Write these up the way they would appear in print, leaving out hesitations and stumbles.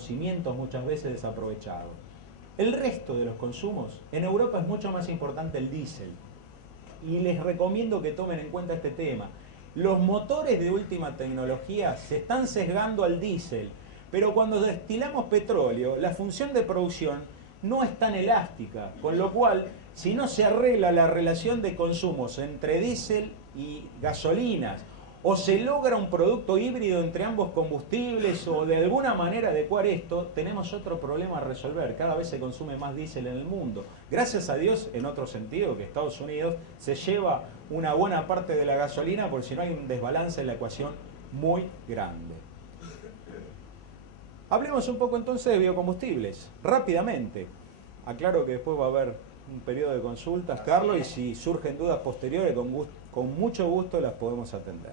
conocimientos muchas veces desaprovechados. El resto de los consumos, en Europa es mucho más importante el diésel. Y les recomiendo que tomen en cuenta este tema. Los motores de última tecnología se están sesgando al diésel, pero cuando destilamos petróleo, la función de producción no es tan elástica, con lo cual, si no se arregla la relación de consumos entre diésel y gasolinas, o se logra un producto híbrido entre ambos combustibles, o de alguna manera adecuar esto, tenemos otro problema a resolver. Cada vez se consume más diésel en el mundo. Gracias a Dios, en otro sentido, que Estados Unidos se lleva una buena parte de la gasolina, porque si no hay un desbalance en la ecuación muy grande. Hablemos un poco entonces de biocombustibles, rápidamente. Aclaro que después va a haber un periodo de consultas, Carlos, y si surgen dudas posteriores, con mucho gusto las podemos atender.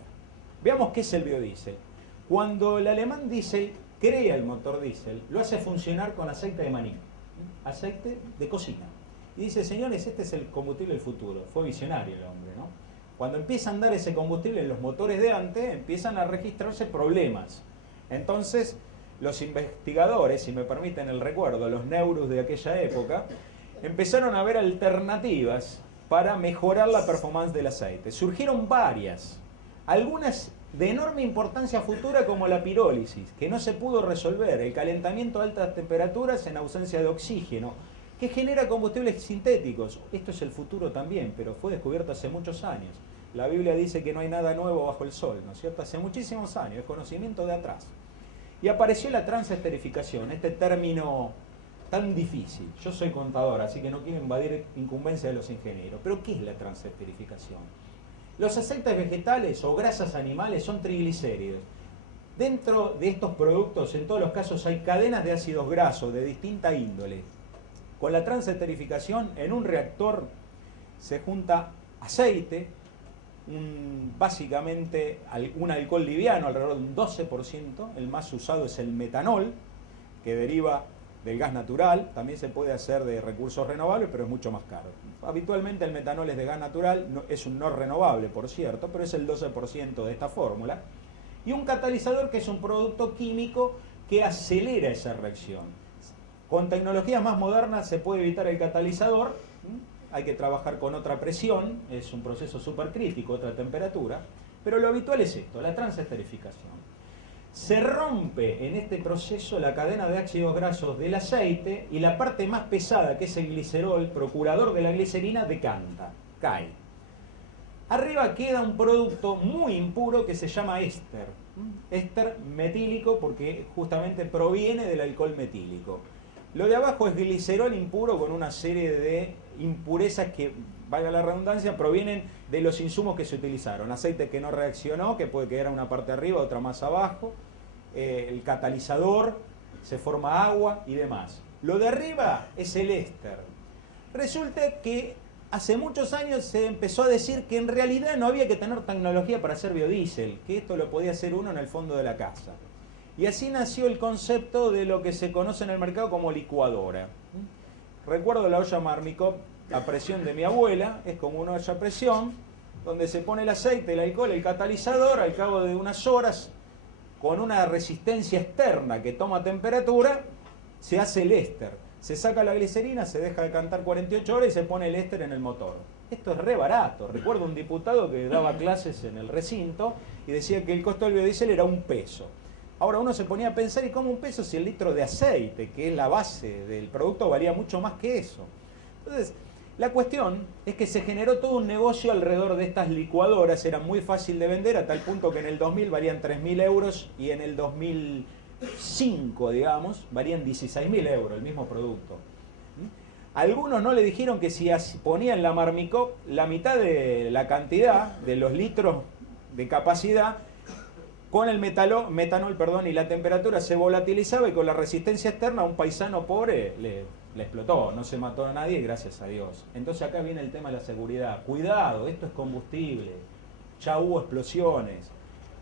Veamos qué es el biodiesel. Cuando el alemán Diesel crea el motor diésel, lo hace funcionar con aceite de maní, aceite de cocina. Y dice, señores, este es el combustible del futuro. Fue visionario el hombre, ¿no? Cuando empieza a andar ese combustible en los motores de antes, empiezan a registrarse problemas. Entonces, los investigadores, si me permiten el recuerdo, los neurus de aquella época, empezaron a ver alternativas para mejorar la performance del aceite. Surgieron varias, algunas de enorme importancia futura como la pirólisis, que no se pudo resolver, el calentamiento a altas temperaturas en ausencia de oxígeno, que genera combustibles sintéticos. Esto es el futuro también, pero fue descubierto hace muchos años. La Biblia dice que no hay nada nuevo bajo el sol, ¿no es cierto? Hace muchísimos años, es conocimiento de atrás. Y apareció la transesterificación, este término tan difícil. Yo soy contador, así que no quiero invadir incumbencia de los ingenieros. Pero ¿qué es la transesterificación? Los aceites vegetales o grasas animales son triglicéridos. Dentro de estos productos, en todos los casos, hay cadenas de ácidos grasos de distinta índole. Con la transesterificación, en un reactor se junta aceite, básicamente un alcohol liviano, alrededor de un 12%, el más usado es el metanol, que deriva del gas natural, también se puede hacer de recursos renovables, pero es mucho más caro. Habitualmente el metanol es de gas natural, es un no renovable, por cierto, pero es el 12% de esta fórmula. Y un catalizador, que es un producto químico que acelera esa reacción. Con tecnologías más modernas se puede evitar el catalizador, hay que trabajar con otra presión, es un proceso supercrítico, otra temperatura, pero lo habitual es esto, la transesterificación. Se rompe en este proceso la cadena de ácidos grasos del aceite y la parte más pesada, que es el glicerol, procurador de la glicerina, decanta, cae. Arriba queda un producto muy impuro que se llama éster. Éster metílico porque justamente proviene del alcohol metílico. Lo de abajo es glicerol impuro con una serie de impurezas que, valga la redundancia, provienen de los insumos que se utilizaron. Aceite que no reaccionó, que puede quedar una parte arriba, otra más abajo. El catalizador, se forma agua y demás. Lo de arriba es el éster. Resulta que hace muchos años se empezó a decir que en realidad no había que tener tecnología para hacer biodiesel, que esto lo podía hacer uno en el fondo de la casa. Y así nació el concepto de lo que se conoce en el mercado como licuadora. Recuerdo la olla Marmicop a presión de mi abuela, es como una olla a presión, donde se pone el aceite, el alcohol, el catalizador, al cabo de unas horas, con una resistencia externa que toma temperatura, se hace el éster. Se saca la glicerina, se deja decantar 48 horas y se pone el éster en el motor. Esto es re barato. Recuerdo un diputado que daba clases en el recinto y decía que el costo del biodiesel era $1. Ahora uno se ponía a pensar, ¿y cómo $1 si el litro de aceite, que es la base del producto, valía mucho más que eso? Entonces, la cuestión es que se generó todo un negocio alrededor de estas licuadoras, era muy fácil de vender, a tal punto que en el 2000 valían 3.000 euros y en el 2005, digamos, valían 16.000 euros el mismo producto. Algunos no le dijeron que si ponían la Marmicop, la mitad de la cantidad de los litros de capacidad, con el metanol y la temperatura se volatilizaba, y con la resistencia externa a un paisano pobre le explotó, no se mató a nadie, gracias a Dios. Entonces acá viene el tema de la seguridad. Cuidado, esto es combustible, ya hubo explosiones.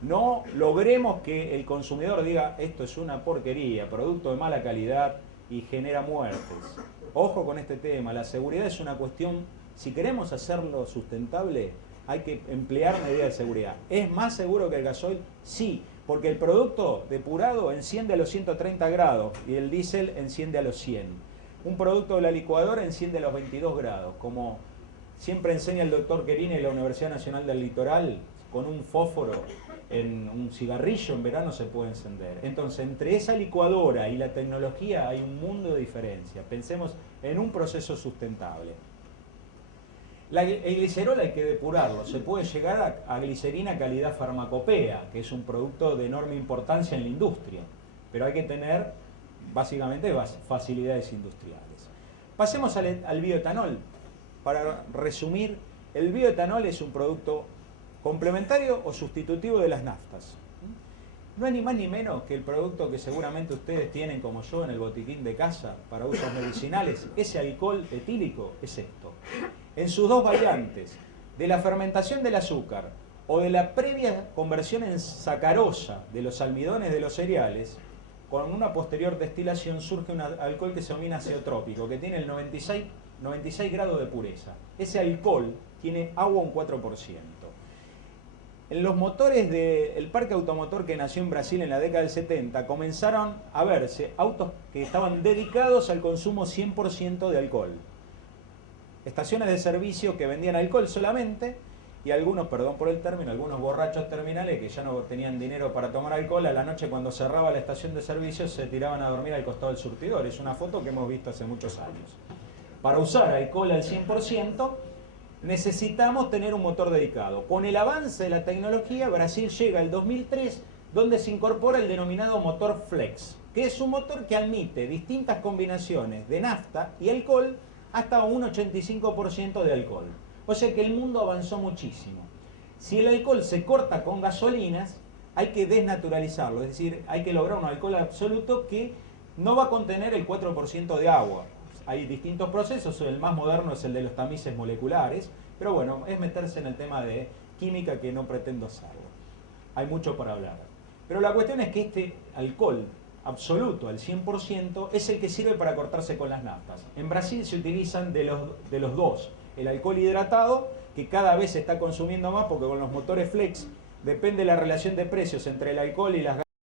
No logremos que el consumidor diga, esto es una porquería, producto de mala calidad y genera muertes. Ojo con este tema, la seguridad es una cuestión, si queremos hacerlo sustentable, hay que emplear medidas de seguridad. ¿Es más seguro que el gasoil? Sí, Porque el producto depurado enciende a los 130 grados y el diésel enciende a los 100. Un producto de la licuadora enciende a los 22 grados. Como siempre enseña el doctor Querini en la Universidad Nacional del Litoral, con un fósforo en un cigarrillo en verano se puede encender. Entonces, entre esa licuadora y la tecnología hay un mundo de diferencia. Pensemos en un proceso sustentable. El glicerol hay que depurarlo. Se puede llegar a glicerina calidad farmacopea, que es un producto de enorme importancia en la industria. Pero hay que tener, básicamente, facilidades industriales. Pasemos al bioetanol. Para resumir, el bioetanol es un producto complementario o sustitutivo de las naftas. No es ni más ni menos que el producto que seguramente ustedes tienen como yo en el botiquín de casa para usos medicinales. Ese alcohol etílico es esto. En sus dos variantes, de la fermentación del azúcar o de la previa conversión en sacarosa de los almidones de los cereales, con una posterior destilación surge un alcohol que se denomina azeotrópico, que tiene el 96 grados de pureza. Ese alcohol tiene agua un 4%. En los motores del parque automotor que nació en Brasil en la década del 70, comenzaron a verse autos que estaban dedicados al consumo 100% de alcohol. Estaciones de servicio que vendían alcohol solamente, y algunos, perdón por el término, algunos borrachos terminales que ya no tenían dinero para tomar alcohol, a la noche cuando cerraba la estación de servicio se tiraban a dormir al costado del surtidor. Es una foto que hemos visto hace muchos años. Para usar alcohol al 100%, necesitamos tener un motor dedicado. Con el avance de la tecnología, Brasil llega al 2003, donde se incorpora el denominado motor Flex, que es un motor que admite distintas combinaciones de nafta y alcohol hasta un 85% de alcohol. O sea que el mundo avanzó muchísimo. Si el alcohol se corta con gasolinas, hay que desnaturalizarlo, es decir, hay que lograr un alcohol absoluto que no va a contener el 4% de agua. Hay distintos procesos, el más moderno es el de los tamices moleculares, pero bueno, es meterse en el tema de química que no pretendo hacerlo. Hay mucho para hablar. Pero la cuestión es que este alcohol absoluto, al 100%, es el que sirve para cortarse con las naftas. En Brasil se utilizan de los dos. El alcohol hidratado, que cada vez se está consumiendo más porque con los motores Flex depende de la relación de precios entre el alcohol y las